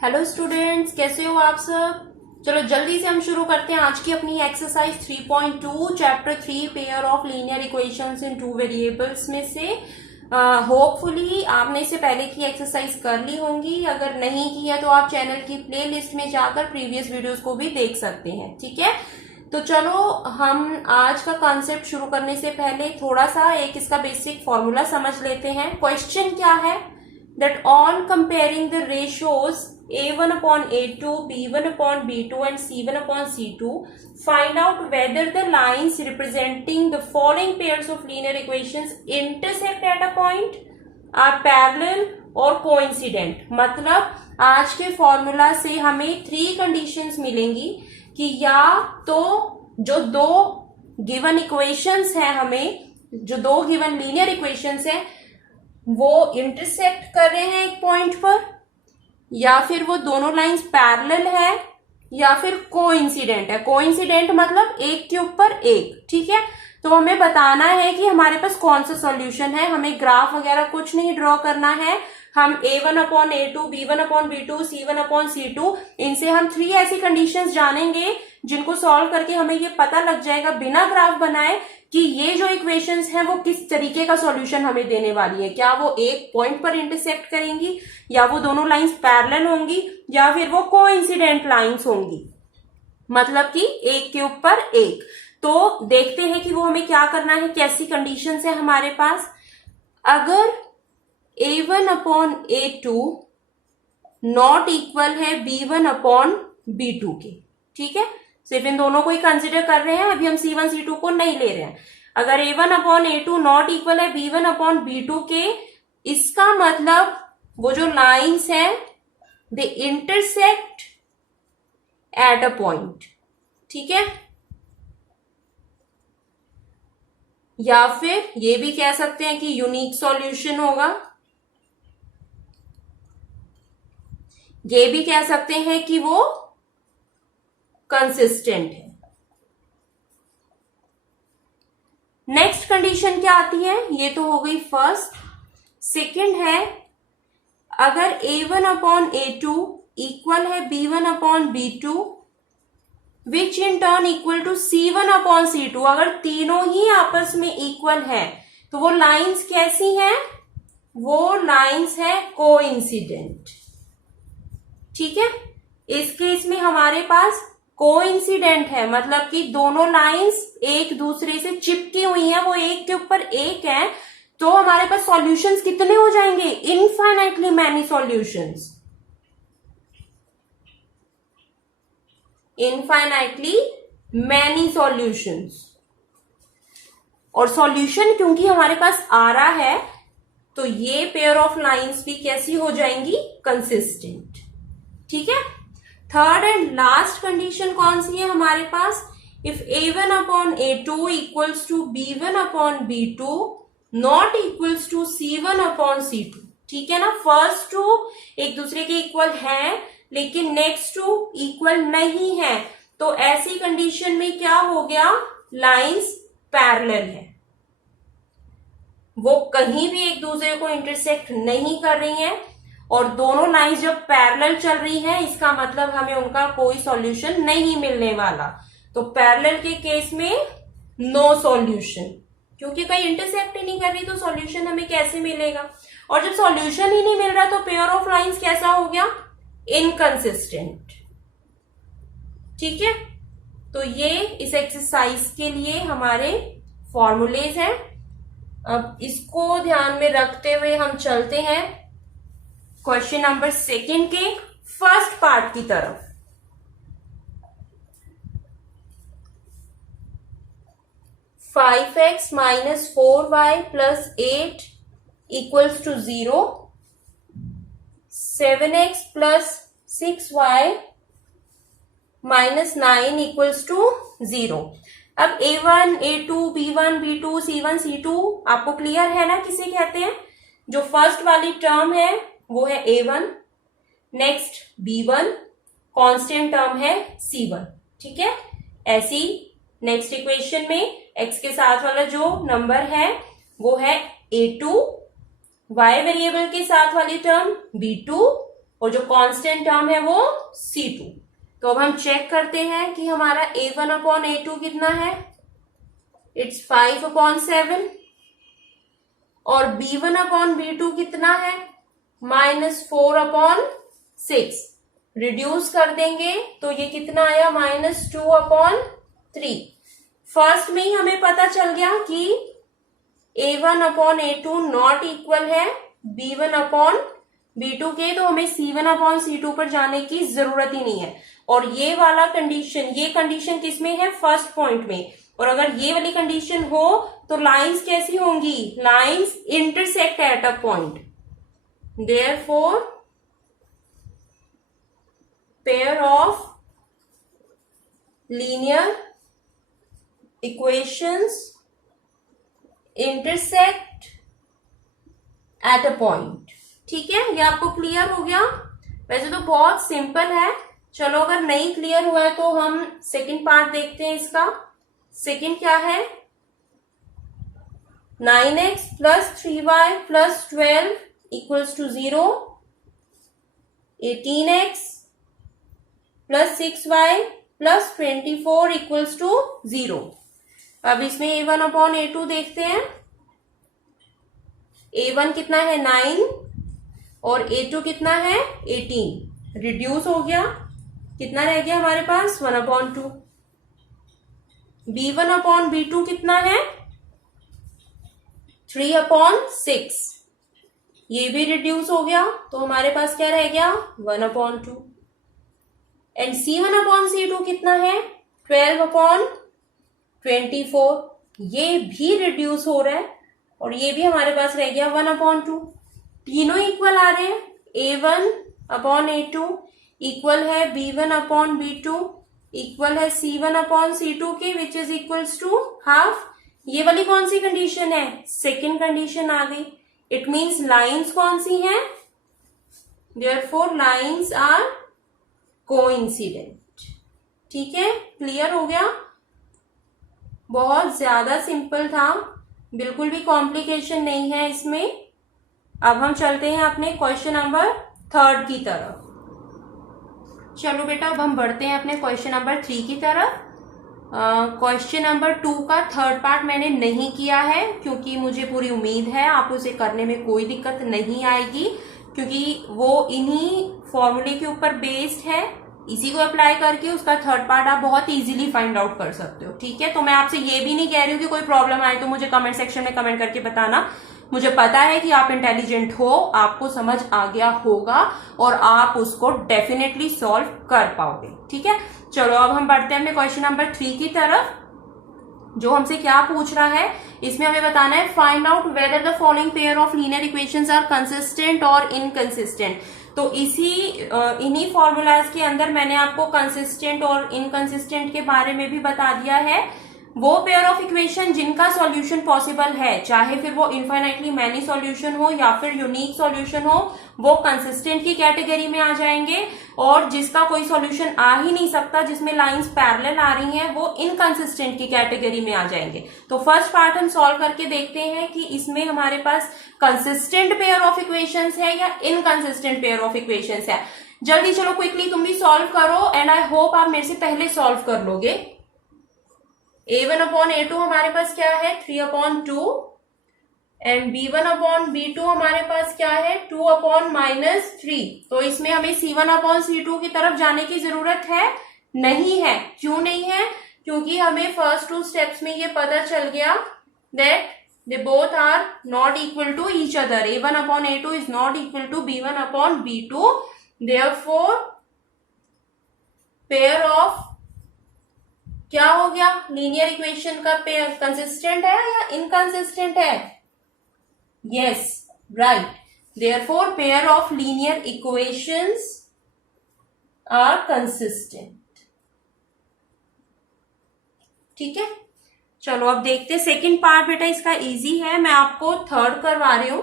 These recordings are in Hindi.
हेलो स्टूडेंट्स, कैसे हो आप सब। चलो जल्दी से हम शुरू करते हैं आज की अपनी exercise 3.2 chapter 3 pair of linear equations in two variables में से। होपफुली आपने इससे पहले की एक्सरसाइज कर ली होंगी। अगर नहीं की है तो आप चैनल की प्लेलिस्ट में जाकर प्रीवियस वीडियोस को भी देख सकते हैं। ठीक है, तो चलो हम आज का कॉन्सेप्ट शुरू करने से पहले थोड़ा सा एक इसका बेसिक फॉर्मूला समझ लेते हैं। क्वेश्चन क्या है, that on comparing the ratios a1 upon a2, b1 upon b2 and c1 upon c2, find out whether the lines representing the following pairs of linear equations intersect at a point, are parallel or coincident। मतलब आज के फॉर्मूला से हमें 3 कंडीशंस मिलेंगी कि या तो जो दो गिवन इक्वेशंस हैं, हमें जो दो गिवन लीनियर इक्वेशंस हैं वो इंटरसेक्ट कर रहे हैं एक पॉइंट पर, या फिर वो दोनों लाइंस पैरेलल है, या फिर कोइंसिडेंट है। कोइंसिडेंट मतलब एक के ऊपर एक। ठीक है, तो हमें बताना है कि हमारे पास कौन सा सॉल्यूशन है। हमें ग्राफ वगैरह कुछ नहीं ड्रॉ करना है। हम a1 upon a2, b1 upon b2, c1 upon c2, इनसे हम 3 ऐसी कंडीशंस जानेंगे जिनको सॉल्व करके हमें ये पता लग जाएगा बिना ग्राफ बनाए कि ये जो इक्वेशंस हैं वो किस तरीके का सॉल्यूशन हमें देने वाली है। क्या वो एक पॉइंट पर इंटरसेक्ट करेंगी, या वो दोनों लाइंस पैरेलल होंगी, या फिर वो कोइंसिडेंट लाइंस होंगी, मतलब कि एक के ऊपर एक। तो देखते हैं कि वो हमें क्या करना है, कैसी कंडीशंस है हमारे पास। अगर a1 upon a2 not equal है b1 अपॉन b2 के, ठीक है, सिर्फ इन दोनों को ही कंसिडर कर रहे हैं, अभी हम c1 c2 को नहीं ले रहे हैं। अगर a1 upon a2 not equal है b1 अपॉन b2 के, इसका मतलब वो जो लाइंस हैं they intersect at a point. ठीक है, या फिर ये भी कह सकते हैं कि यूनिक सॉल्यूशन होगा। ये भी कह सकते हैं कि वो कंसिस्टेंट है। नेक्स्ट कंडीशन क्या आती है, ये तो हो गई फर्स्ट। सेकंड है, अगर a1 अपॉन a2 इक्वल है b1 upon b2 which in turn equal to c1 upon c2, अगर तीनों ही आपस में इक्वल है तो वो लाइंस कैसी हैं, वो लाइंस है कोइंसिडेंट। ठीक है, इस केस में हमारे पास कोइंसिडेंट है, मतलब कि दोनों लाइंस एक दूसरे से चिपकी हुई हैं, वो एक के ऊपर एक है। तो हमारे पास सॉल्यूशंस कितने हो जाएंगे, infinitely many solutions, infinitely many solutions. और सॉल्यूशन क्योंकि हमारे पास आ रहा है तो ये पेयर ऑफ लाइंस भी कैसी हो जाएंगी, कंसिस्टेंट। ठीक है, थर्ड एंड लास्ट कंडीशन कौन सी है हमारे पास, if a1 upon a2 equals to b1 upon b2 not equals to c1 upon c2। ठीक है ना, फर्स्ट टू एक दूसरे के इक्वल हैं लेकिन नेक्स्ट टू इक्वल नहीं है, तो ऐसी कंडीशन में क्या हो गया, लाइंस पैरेलल है, वो कहीं भी एक दूसरे को इंटरसेक्ट नहीं कर रही हैं। और दोनों लाइंस जब पैरेलल चल रही हैं, इसका मतलब हमें उनका कोई सॉल्यूशन नहीं मिलने वाला। तो पैरेलल के केस में नो सॉल्यूशन, क्योंकि कहीं इंटरसेक्ट ही नहीं कर रही तो सॉल्यूशन हमें कैसे मिलेगा। और जब सॉल्यूशन ही नहीं मिल रहा तो पेयर ऑफ लाइंस कैसा हो गया, इनकंसिस्टेंट। ठीक है, तो ये इस एक्सरसाइज के लिए हमारे फॉर्मूलेज हैं। अब इसको ध्यान में रखते हुए हम चलते हैं क्वेश्चन नंबर 2 के फर्स्ट पार्ट की तरफ। Five x minus 4y plus 8 equals to 0, 7x plus 6y minus 9 equals to 0। अब a1, a2, b1, b2, c1, c2 आपको क्लियर है ना किसे कहते हैं। जो फर्स्ट वाली टर्म है वो है a1, next b1, constant term है c1। ठीक है, ऐसी नेक्स्ट इक्वेशन में x के साथ वाला जो नंबर है वो है a2, y वेरिएबल के साथ वाली टर्म b2 और जो कांस्टेंट टर्म है वो C2। तो अब हम चेक करते हैं कि हमारा A1/A2 कितना है, इट्स 5/7, और B1/B2 कितना है, -4/6। रिड्यूस कर देंगे तो ये कितना आया, -2/3। फर्स्ट में ही हमें पता चल गया कि A1/A2 नॉट इक्वल है B1/B2 के, तो हमें C1/C2 पर जाने की जरूरत ही नहीं है। और ये वाला कंडीशन, ये कंडीशन किसमें है, फर्स्ट पॉइंट में। और अगर ये वाली कंडीशन हो तो लाइंस कैसी होंगी, lines intersect at a point, therefore pair of linear equations intersect at a point. ठीक है, ये आपको क्लियर हो गया। वैसे तो बहुत सिंपल है, चलो अगर नहीं क्लियर हुआ है तो हम सेकंड पार्ट देखते हैं इसका। सेकंड क्या है, 9x + 3y + 12 = 0, 18x + 6y + 24 = 0। अब इसमें A1/A2 देखते हैं। A1 कितना है, 9, और A2 कितना है, 18। रिड्यूस हो गया, कितना रह गया हमारे पास, 1/2। B1/B2 कितना है, 3/6। ये भी रिड्यूस हो गया, तो हमारे पास क्या रह गया, 1/2। एंड C1/C2 कितना है, 12/24। ये भी रिड्यूस हो रहा है, और ये भी हमारे पास रह गया 1/2। तीनों इक्वल आ रहे हैं। A1/A2 इक्वल है B1/B2 इक्वल है C1/C2 के, which is equals to half. ये वाली कौन सी कंडीशन है, सेकेंड कंडीशन आ गई। इट मीन्स लाइंस कौन सी हैं, देयरफॉर लाइंस आर कोइंसिडेंट। ठीक है, क्लियर हो गया। बहुत ज्यादा सिंपल था, बिल्कुल भी कॉम्प्लिकेशन नहीं है इसमें। अब हम चलते हैं अपने क्वेश्चन नंबर 3 की तरफ। चलो बेटा, अब हम बढ़ते हैं अपने क्वेश्चन नंबर 3 की तरफ। क्वेश्चन नंबर 2 का थर्ड पार्ट मैंने नहीं किया है, क्योंकि मुझे पूरी उम्मीद है आपको उसे करने में कोई दिक्कत नहीं आएगी, क्योंकि वो इन्हीं फॉर्मूले के ऊपर बेस्ड है। इसी को अप्लाई करके उसका थर्ड पार्ट आप बहुत इजीली फाइंड आउट कर सकते हो। ठीक है, तो मैं आपसे ये भी नहीं कह रही हूँ कि कोई प्रॉब्लम आए तो मुझे कमेंट सेक्शन में कमेंट करके बताना। मुझे पता है कि आप इंटेलिजेंट हो, आपको समझ आ गया होगा, और आप उसको डेफिनेटली सॉल्व कर पाओगे। ठीक है, चलो अब हम बढ़ते हैं अपने क्वेश्चन नंबर 3 की तरफ। जो हमसे क्या पूछ रहा है, इसमें हमें बताना है find out whether the following pair of linear equations are consistent और इनकंसिस्टेंट। तो इन्हीं फॉर्मूलाज के अंदर मैंने आपको कंसिस्टेंट और इनकंसिस्टेंट के बारे में भी बता दिया है। वो पेयर ऑफ इक्वेशन जिनका सॉल्यूशन पॉसिबल है, चाहे फिर वो इनफाइनाइटली मैनी सॉल्यूशन हो या फिर यूनिक सॉल्यूशन हो, वो कंसिस्टेंट की कैटेगरी में आ जाएंगे। और जिसका कोई सॉल्यूशन आ ही नहीं सकता, जिसमें लाइंस पैरेलल आ रही हैं, वो इनकंसिस्टेंट की कैटेगरी में आ जाएंगे। तो फर्स्ट पार्ट हम सॉल्व करके देखते हैं कि इसमें हमारे पास कंसिस्टेंट पेयर ऑफ इक्वेशंस है या इनकंसिस्टेंट पेयर ऑफ इक्वेशंस है। जल्दी चलो, क्विकली तुम भी सॉल्व करो, एंड आई होप आप मेरे से पहले सॉल्व कर लोगे। A1/A2 हमारे पास क्या है, 3/2, एंड B1/B2 हमारे पास क्या है, 2/-3। तो इसमें हमें C1/C2 की तरफ जाने की जरूरत है नहीं है। क्यों नहीं है, क्योंकि हमें फर्स्ट 2 स्टेप्स में ये पता चल गया that they both are not equal to each other. A1/A2 is not equal to B1/B2, therefore pair of क्या हो गया, लीनियर इक्वेशन का पेयर कंसिस्टेंट है या इनकंसिस्टेंट है, yes right, therefore pair of linear equations are consistent. ठीक है, चलो अब देखते हैं सेकंड पार्ट। बेटा इसका इजी है, मैं आपको थर्ड करवा रही हूं।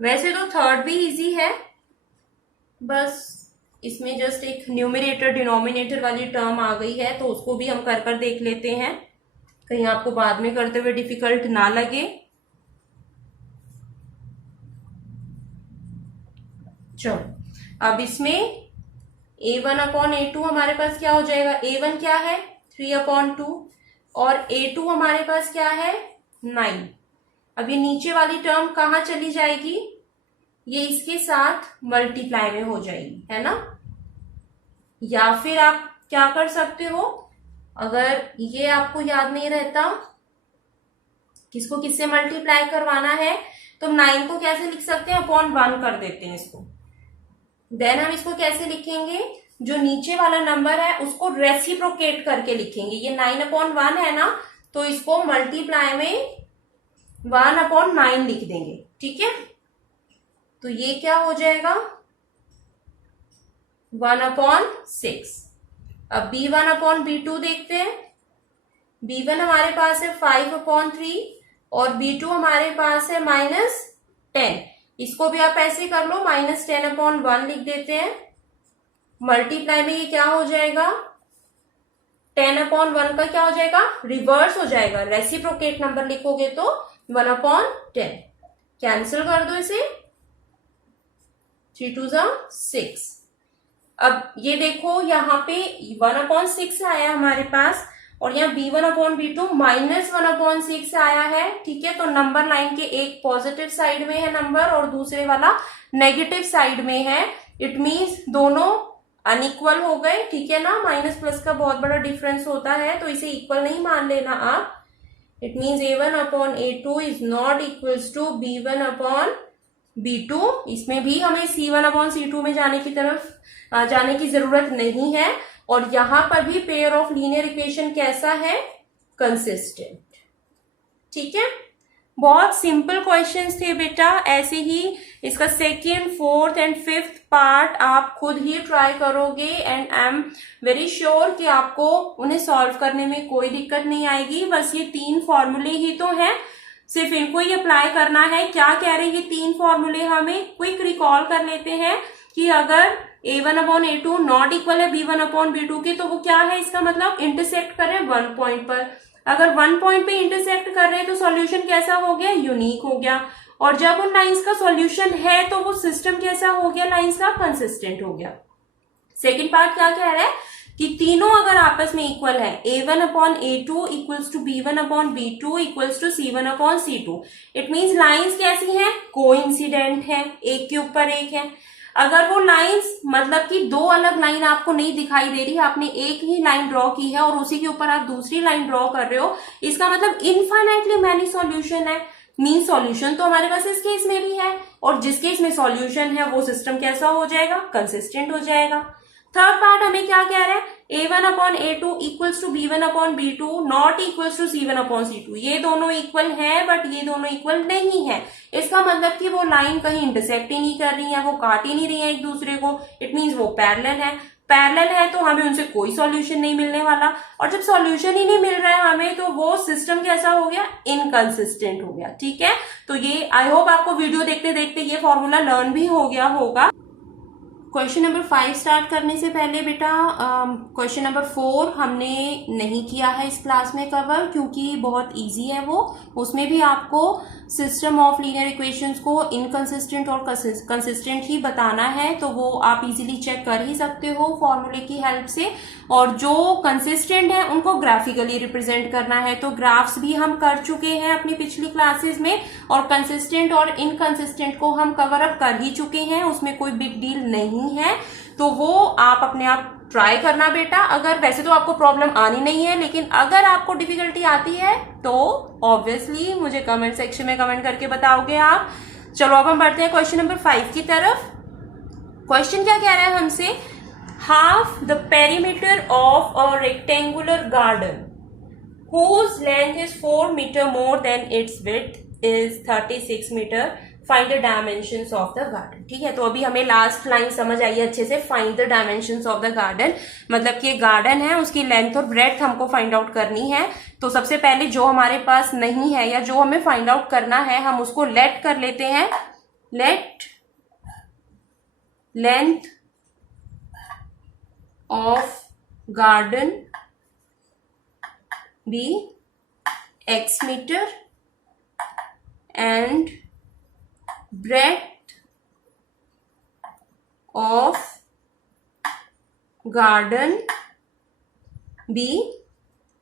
वैसे तो थर्ड भी इजी है, बस इसमें जस्ट एक न्यूमरेटर डिनोमिनेटर वाली टर्म आ गई है, तो उसको भी हम कर देख लेते हैं, कहीं आपको बाद में करते हुए डिफिकल्ट ना लगे। चलो अब इसमें A1/A2 हमारे पास क्या हो जाएगा, A1 क्या है 3/2 और A2 हमारे पास क्या है 9। अब ये नीचे वाली टर्म कहाँ चली जाएगी, ये इसके साथ मल्टीप्लाई में हो जाएगी, है ना। या फिर आप क्या कर सकते हो, अगर ये आपको याद नहीं रहता किसको किससे मल्टीप्लाई करवाना है, तो 9 को कैसे लिख सकते हैं, अपॉन 1 कर देते हैं इसको। देन हम इसको कैसे लिखेंगे, जो नीचे वाला नंबर है उसको रेसिप्रोकेट करके लिखेंगे। ये 9/1 है ना, तो इसको मल्टीप्लाई में 1/9 लिख देंगे, ठीक है। तो ये क्या हो जाएगा 1/6। अब B1/B2 देखते हैं। B1 हमारे पास है 5/3 और B2 हमारे पास है -10। इसको भी आप ऐसे कर लो, -10/1 लिख देते हैं। मल्टीप्लाई में ये क्या हो जाएगा 10/1 का क्या हो जाएगा, रिवर्स हो जाएगा। रेसिप्रोकेट नंबर लिखोगे तो 1/10। कैंसिल कर दो इसे, 3 2 6। अब ये देखो यहाँ पे 1/6 आया हमारे पास और यहाँ B1/B2 -1/6 आया है, ठीक है। तो नंबर लाइन के एक पॉजिटिव साइड में है नंबर और दूसरे वाला नेगेटिव साइड में है। इट मीन्स दोनों अनइक्वल हो गए, ठीक है ना। माइनस प्लस का बहुत बड़ा डिफरेंस होता है, तो इसे इक्वल नहीं मान लेना आप। It means A1/A2 is not equals to B1/B2। इसमें भी हमें C1/C2 में जाने की जरूरत नहीं है। और यहां पर भी पेयर ऑफ लीनियर इक्वेशन कैसा है, कंसिस्टेंट, ठीक है। बहुत सिंपल क्वेश्चंस थे बेटा। ऐसे ही इसका second, fourth and fifth part आप खुद ही ट्राई करोगे and I am very sure कि आपको उन्हें सॉल्व करने में कोई दिक्कत नहीं आएगी। बस ये 3 फॉर्मूले ही तो हैं, सिर्फ इनको ही अप्लाई करना है। क्या कह रहे हैं ये 3 फॉर्मूले, हमें क्विक रिकॉल कर लेते हैं कि अगर A1/A2 नॉट इक्वल है B1/B2 के, तो वो क्या है, इसका मतलब इंटरसेक्ट कर रहे हैं 1 पॉइंट पर। अगर 1 पॉइंट पे इंटरसेक्ट कर रहे हैं तो सॉल्यूशन कैसा हो गया, यूनिक हो गया। और जब उन लाइंस का सॉल्यूशन है तो वो सिस्टम कैसा हो गया, लाइंस का कंसिस्टेंट हो गया। सेकेंड पार्ट क्या कह रहा है कि तीनों अगर आपस में इक्वल है, A1/A2 equals to B1/B2 equals to C1/C2। It means lines कैसी हैं, कोइंसिडेंट है, एक के ऊपर एक है। अगर वो लाइंस मतलब कि 2 अलग लाइन आपको नहीं दिखाई दे रही, आपने एक ही लाइन ड्रॉ की है और उसी के ऊपर आप दूसरी लाइन ड्रॉ कर रहे हो, इसका मतलब इनफाइनाइटली मैनी सॉल्यूशन है। मीन सॉल्यूशन तो हमारे पास इस केस में भी है, और जिस केस में सॉल्यूशन है वो सिस्टम कैसा हो जाएगा, कंसिस्टेंट हो जाएगा। थर्ड पार्ट हमें क्या कह रहा है, A1/A2 equals to B1/B2 not equals to C1/C2। ये दोनों इक्वल है बट ये दोनों इक्वल नहीं है। इसका मतलब कि वो लाइन कहीं इंटरसेक्ट ही नहीं कर रही है, वो काट ही नहीं रही है एक दूसरे को। इट मीन्स वो पैरेलल है। पैरेलल है तो हमें उनसे कोई सॉल्यूशन नहीं मिलने वाला, और जब सॉल्यूशन ही नहीं मिल रहा है हमें, तो वो सिस्टम कैसा हो गया, इनकंसिस्टेंट हो गया, ठीक है। तो ये आई होप आपको वीडियो देखते देखते ये फॉर्मूला लर्न भी हो गया होगा। क्वेश्चन नंबर 5 स्टार्ट करने से पहले बेटा क्वेश्चन नंबर 4 हमने नहीं किया है इस क्लास में कवर, क्योंकि बहुत इजी है वो। उसमें भी आपको सिस्टम ऑफ लीनियर इक्वेशंस को इनकंसिस्टेंट और कंसिस्टेंट ही बताना है, तो वो आप इजीली चेक कर ही सकते हो फॉर्मूले की हेल्प से। और जो कंसिस्टेंट है उनको ग्राफिकली रिप्रेजेंट करना है, तो ग्राफ्स भी हम कर चुके हैं अपनी पिछली क्लासेस में, और कंसिस्टेंट और इनकंसिस्टेंट को हम कवर अप कर ही चुके हैं, उसमें कोई बिग डील नहीं है। तो वो आप अपने आप ट्राई करना बेटा। अगर वैसे तो आपको प्रॉब्लम आनी नहीं है, लेकिन अगर आपको डिफिकल्टी आती है तो ऑब्वियसली मुझे कमेंट सेक्शन में कमेंट करके बताओगे आप। चलो अब हम बढ़ते हैं क्वेश्चन नंबर 5 की तरफ। क्वेश्चन क्या कह रहा है हमसे, half the perimeter of a rectangular garden whose length is 4 meter more than its width is 36 meter. Find the dimensions of the garden. ठीक है, तो अभी हमें लास्ट लाइन समझ आई है अच्छे से। Find the dimensions of the garden, मतलब कि गार्डन है उसकी लेंथ और ब्रेड्थ हमको फाइंड आउट करनी है। तो सबसे पहले जो हमारे पास नहीं है या जो हमें फाइंड आउट करना है, हम उसको लेट कर लेते हैं। Let length of garden be x meter and breadth of garden be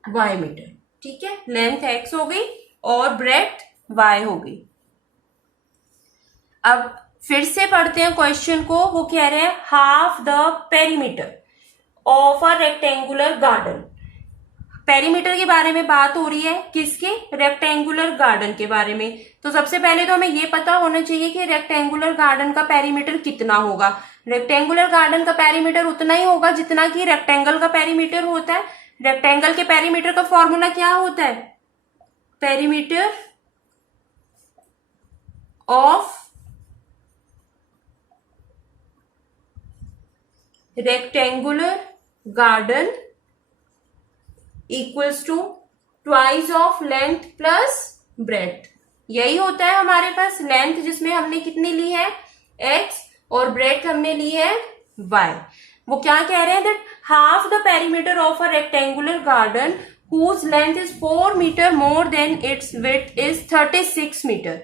y metre. ठीक है, लेंथ x हो गई और ब्रेथ y हो गई। अब फिर से पढ़ते हैं क्वेश्चन को। वो कह रहे हैं half the perimeter of a rectangular garden. Perimeter के बारे में बात हो रही है, किसके? रेक्टेंगुलर गार्डन के बारे में। तो सबसे पहले तो हमें ये पता होना चाहिए कि रेक्टेंगुलर गार्डन का पेरीमीटर कितना होगा। रेक्टेंगुलर गार्डन का पेरीमीटर उतना ही होगा जितना कि रेक्टेंगल का पेरीमीटर होता है। रेक्टेंगल के पेरीमीटर का फॉर्मूला क्या होता है? Perimeter of rectangular garden equals to twice of length plus breadth. यही होता है हमारे पास। लेंथ जिसमें हमने कितनी ली है? x, और ब्रेथ हमने ली है y। वो क्या कह रहे हैं? That half the perimeter of a rectangular garden whose length is 4 metre more than its width is 36 metre.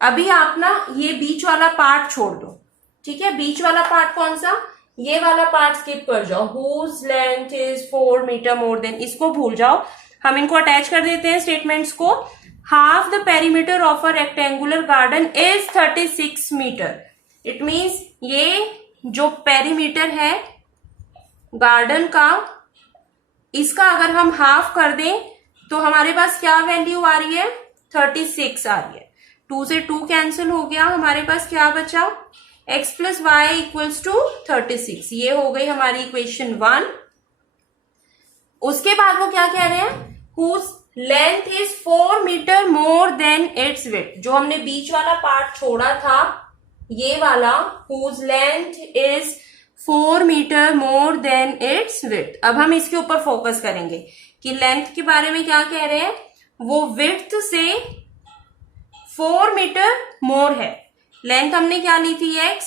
अभी आप ना ये बीच वाला पार्ट छोड़ दो। ठीक है, बीच वाला पार्ट कौन सा? ये वाला पार्ट स्किप कर जाओ। whose length is 4 metre more than, इसको भूल जाओ। हम इनको अटैच कर देते हैं स्टेटमेंट्स को। Half the perimeter of a rectangular garden is 36 metre. It means ये जो पेरीमीटर है गार्डन का, इसका अगर हम हाफ कर दें तो हमारे पास क्या वैल्यू आ रही है? 36 आ रही है। 2 से 2 कैंसिल हो गया, हमारे पास क्या बचा? x plus y equals to 36। ये हो गई हमारी इक्वेशन 1। उसके बाद वो क्या कह रहे हैं? whose length is 4 metre more than its width। जो हमने बीच वाला पार्ट छोड़ा था, ये वाला, whose length is 4 metre more than its width। अब हम इसके ऊपर फोकस करेंगे कि लेंथ के बारे में क्या कह रहे हैं। वो विड्थ से 4 मीटर मोर है। लेंथ हमने क्या ली थी? x,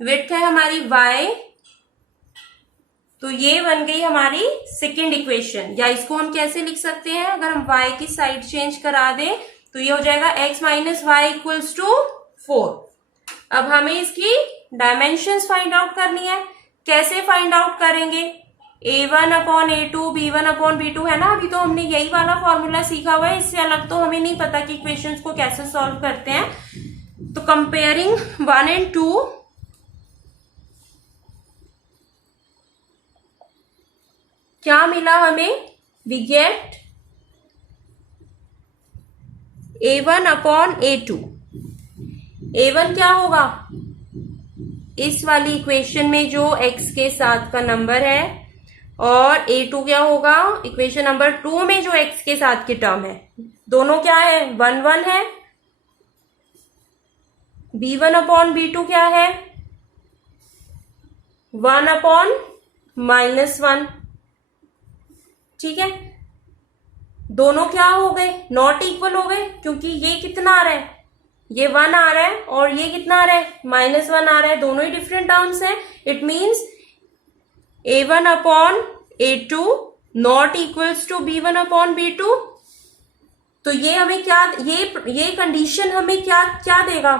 विड्थ है हमारी y। तो ये बन गई हमारी सेकेंड इक्वेशन। या इसको हम कैसे लिख सकते हैं? अगर हम y की साइड चेंज करा दें तो ये हो जाएगा x minus y equals to 4। अब हमें इसकी डायमेंशंस फाइंड आउट करनी है। कैसे फाइंड आउट करेंगे? a1 upon a2 b1 upon b2 है ना। अभी तो हमने यही वाला फॉर्मूला सीखा हुआ है, इससे अलग तो हमें नहीं पता कि इक्वेशंस को कैसे सॉल्व करते हैं। तो कंपेयरिंग 1 एंड 2, क्या मिला हमें? We get a1 upon a2। a1 क्या होगा? इस वाली इक्वेशन में जो x के साथ का नंबर है, और a2 क्या होगा? इक्वेशन नंबर 2 में जो x के साथ की टर्म है। दोनों क्या है? 1 1 है। b1 अपॉन b2 क्या है? 1 अपॉन -1। ठीक है, दोनों क्या हो गए? नॉट इक्वल हो गए, क्योंकि ये कितना आ रहा है? ये 1 आ रहा है और ये कितना आ रहा है? -1 आ रहा है। दोनों ही डिफरेंट टर्म्स हैं। It means a1 upon a2 not equals to b1 upon b2। तो ये हमें क्या, ये कंडीशन हमें क्या देगा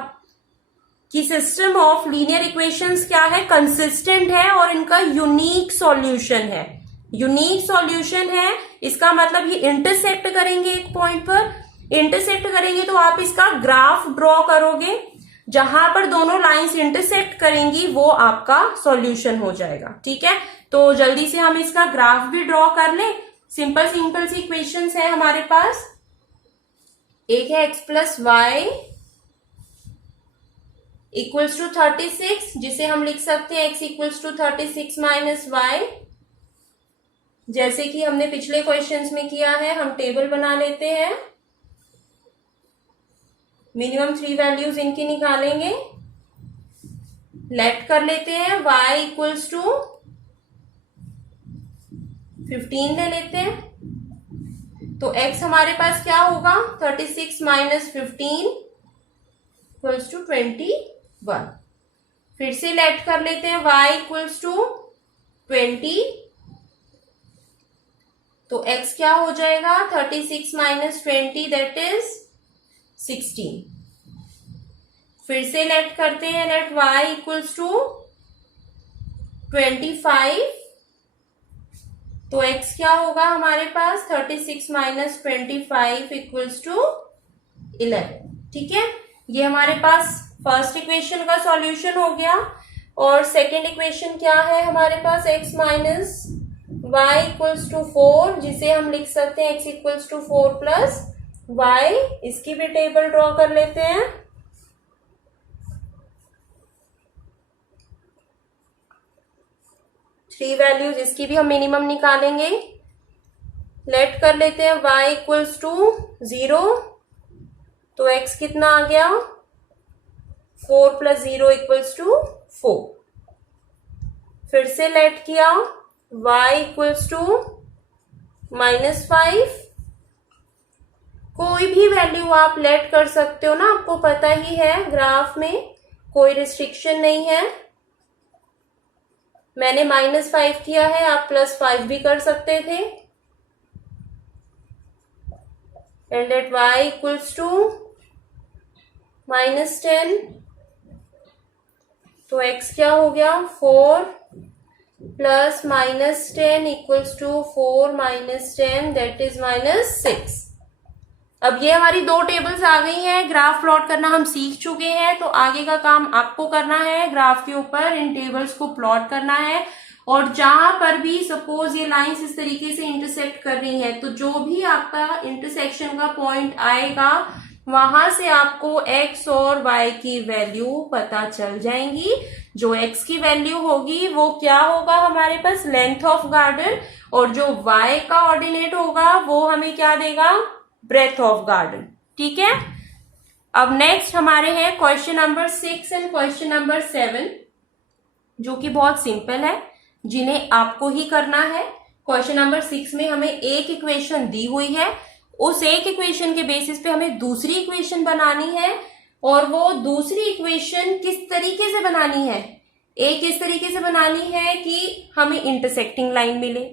कि सिस्टम ऑफ लीनियर इक्वेशंस क्या है? कंसिस्टेंट है और इनका यूनिक सॉल्यूशन है। यूनिक सॉल्यूशन है, इसका मतलब ये इंटरसेक्ट करेंगे एक पॉइंट पर। इंटरसेक्ट करेंगे तो आप इसका ग्राफ ड्रॉ करोगे। जहां पर दोनों लाइंस इंटरसेक्ट करेंगी वो आपका सॉल्यूशन हो जाएगा। ठीक है, तो जल्दी से हम इसका ग्राफ भी ड्रॉ कर लें। सिंपल सी इक्वेशंस है हमारे पास। एक है x plus y equals to 36, जिसे हम लिख सकते हैं x equals to 36 minus y. जैसे कि हमने पिछले क्वेश्चंस में किया है, हम टेबल बना लेते हैं। मिनिमम 3 वैल्यूज इनकी निकालेंगे। लेट कर लेते हैं y इक्वल्स टू 15 ले लेते हैं। तो x हमारे पास क्या होगा? 36 माइनस 15 इक्वल्स टू 21। फिर से लेट कर लेते हैं y इक्वल्स टू 20। तो x क्या हो जाएगा? 36 माइनस 20 दैट इज 16। फिर से लेट करते हैं, लेट y इक्वल्स टू 25, तो x क्या होगा हमारे पास 36 माइनस 25 इक्वल्स टू 11। ठीक है, ये हमारे पास फर्स्ट इक्वेशन का सॉल्यूशन हो गया। और सेकेंड इक्वेशन क्या है हमारे पास, x minus y equals to 4, जिसे हम लिख सकते हैं x equals to 4 plus y. इसकी भी टेबल ड्रॉ कर लेते हैं। थ्री वैल्यूज, इसकी भी हम मिनिमम निकालेंगे। लेट कर लेते हैं y इक्वल्स टू 0, तो x कितना आ गया 4 प्लस 0 इक्वल्स टू 4। फिर से लेट किया y इक्वल्स टू -5। कोई भी वैल्यू आप लेट कर सकते हो ना, आपको पता ही है ग्राफ में कोई रिस्ट्रिक्शन नहीं है। मैंने -5 किया है, आप +5 भी कर सकते थे। And let y equals to -10, तो x क्या हो गया 4 plus -10 equals to 4 minus 10 that is -6। अब ये हमारी दो टेबल्स आ गई हैं। ग्राफ प्लॉट करना हम सीख चुके हैं, तो आगे का काम आपको करना है, ग्राफ के ऊपर इन टेबल्स को प्लॉट करना है। और जहां पर भी सपोज ये लाइंस इस तरीके से इंटरसेक्ट कर रही है, तो जो भी आपका इंटरसेक्शन का पॉइंट आएगा वहां से आपको x और y की वैल्यू पता चल जाएंगी। जो x की वैल्यू होगी वो क्या होगा हमारे पास, लेंथ ऑफ गार्डन, और जो y का ऑर्डिनेट होगा वो हमें क्या देगा, ब्रेथ ऑफ गार्डन। ठीक है, अब नेक्स्ट हमारे हैं question number 6 and question number 7, जो कि बहुत सिंपल है, जिन्हें आपको ही करना है। क्वेश्चन नंबर 6 में हमें एक इक्वेशन दी हुई है, उस एक इक्वेशन के बेसिस पे हमें दूसरी इक्वेशन बनानी है। और वो दूसरी इक्वेशन किस तरीके से बनानी है, एक इस तरीके से बनानी है कि हमें इंटरसेक्टिंग लाइन मिले।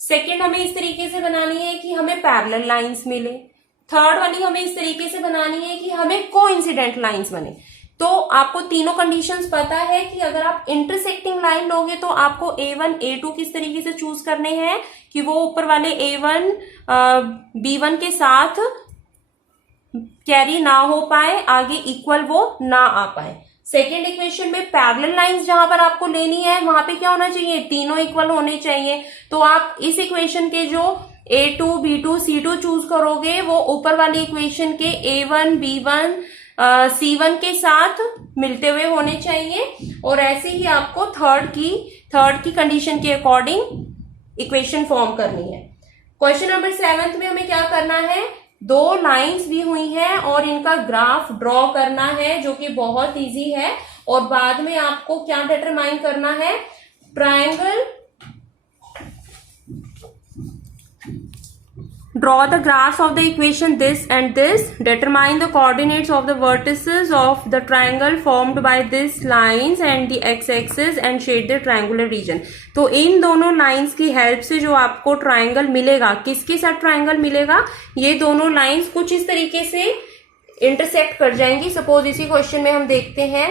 सेकेंड हमें इस तरीके से बनानी है कि हमें पैरेलल लाइंस मिले। थर्ड वाली हमें इस तरीके से बनानी है कि हमें कोइंसिडेंट लाइंस बने। तो आपको तीनों कंडीशंस पता है कि अगर आप इंटरसेक्टिंग लाइन लोगे तो आपको A1 A2 किस तरीके से चूज करने हैं कि वो ऊपर वाले A1 B1 के साथ कैरी ना हो पाए, आगे इक्वल वो ना आ पाए। सेकेंड इक्वेशन में पैरेलल लाइंस जहां पर आपको लेनी है वहां पे क्या होना चाहिए, तीनों इक्वल होने चाहिए। तो आप इस इक्वेशन के जो A2 B2 C2 चूज करोगे वो ऊपर वाली इक्वेशन के A1 B1 C1 के साथ मिलते हुए होने चाहिए। और ऐसे ही आपको थर्ड की कंडीशन के अकॉर्डिंग इक्वेशन फॉर्म करनी है। क्वेश्चन नंबर 7 में हमें क्या करना है, दो लाइंस दी हुई हैं और इनका ग्राफ ड्रॉ करना है, जो कि बहुत इजी है। और बाद में आपको क्या डिटरमाइन करना है, triangle, draw the graphs of the equation this and this, determine the coordinates of the vertices of the triangle formed by these lines and the x-axis and shade the triangular region। तो इन दोनों लाइंस की हेल्प से जो आपको ट्रायंगल मिलेगा, किसके साथ ट्रायंगल मिलेगा, ये दोनों लाइंस कुछ इस तरीके से इंटरसेक्ट कर जाएंगी। सपोज इसी क्वेश्चन में हम देखते हैं,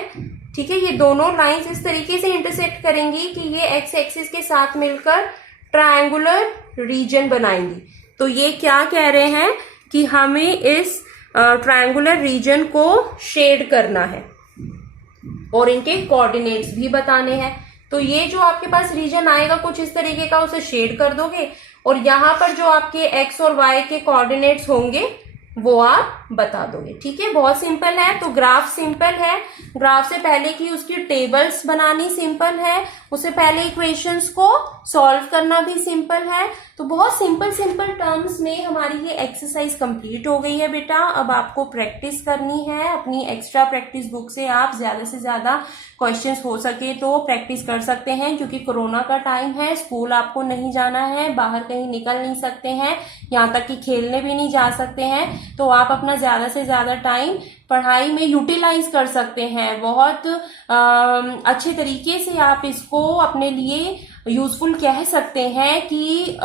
ठीक है, ये दोनों लाइंस इस तरीके से इंटरसेक्ट करेंगी कि ये एक्स एक्सिस के साथ मिलकर ट्रायंगुलर रीजन बनाएंगी। तो ये क्या कह रहे हैं कि हमें इस ट्रायंगुलर रीजन को शेड करना है और इनके कोऑर्डिनेट्स भी बताने हैं। तो ये जो आपके पास रीजन आएगा कुछ इस तरीके का, उसे शेड कर दोगे और यहां पर जो आपके एक्स और वाई के कोऑर्डिनेट्स होंगे वो आप बता दोगे। ठीक है, बहुत सिंपल है। तो ग्राफ सिंपल है, ग्राफ से पहले की उसकी टेबल्स बनानी सिंपल है, उससे पहले इक्वेशंस को सॉल्व करना भी सिंपल है। तो बहुत सिंपल टर्म्स में हमारी ये एक्सरसाइज कंप्लीट हो गई है बेटा। अब आपको प्रैक्टिस करनी है, अपनी एक्स्ट्रा प्रैक्टिस बुक से आप ज्यादा से ज्यादा क्वेश्चंस हो सके तो प्रैक्टिस कर सकते हैं, क्योंकि कोरोना का टाइम है, स्कूल आपको नहीं जाना है, बाहर कहीं निकल नहीं सकते हैं, यहाँ तक कि खेलने भी नहीं जा सकते हैं। तो आप अपना ज्यादा से ज्यादा टाइम पढ़ाई में यूटिलाइज कर सकते हैं। बहुत अच्छे तरीके से आप इसको अपने लिए यूजफुल कह सकते हैं कि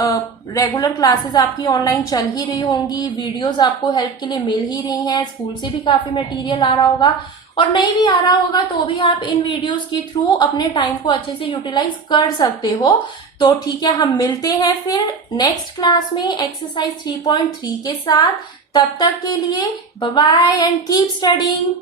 रेगुलर क्लासेस आपकी ऑनलाइन चल ही रही होंगी, वीडियोस आपको हेल्प के लिए मिल ही रही हैं, स्कूल से भी काफी मटेरियल आ रहा होगा और नहीं भी आ रहा होगा तो भी आप इन वीडियोस के थ्रू अपने टाइम को अच्छे से यूटिलाइज कर सकते हो। तो ठीक है, हम मिलते हैं फिर नेक्स्ट क्लास में एक्सरसाइज 3.3 के साथ। तब तक के लिए bye bye and keep studying.